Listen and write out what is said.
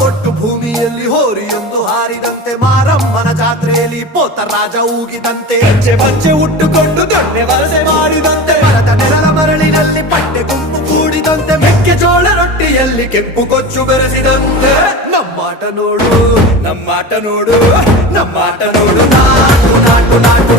ಒಟ್ಟು ಭೂಮಿಯಲ್ಲಿ ಹೋರಿಯೊಂದು ಹಾರಿದಂತೆ ಮಾರಮ್ಮನ ಜಾತ್ರೆಯಲ್ಲಿ ಪೋತ ರಾಜ ಊಗಿದಂತೆ ಹೆಜ್ಜೆ ಬಚ್ಚೆ ಉಟ್ಟುಕೊಂಡು ದೊಣ್ಣೆ ವರಸೆ ಮಾಡಿದಂತೆ ಮರದ ನೆಲದ ಮರಳಿನಲ್ಲಿ ಪಟ್ಟೆ ಗುಂಪು ಕೂಡಿದಂತೆ ಮೆಕ್ಕೆಜೋಳ ರೊಟ್ಟಿಯಲ್ಲಿ ಕೆಂಪು ಕೊಚ್ಚು ಬೆರೆಸಿದಂತೆ ನಮ್ಮಾಟ ನೋಡು ನಮ್ಮಾಟ ನೋಡು ನಮ್ಮಾಟ ನೋಡು ನಾಟು ನಾಟು ನಾಟು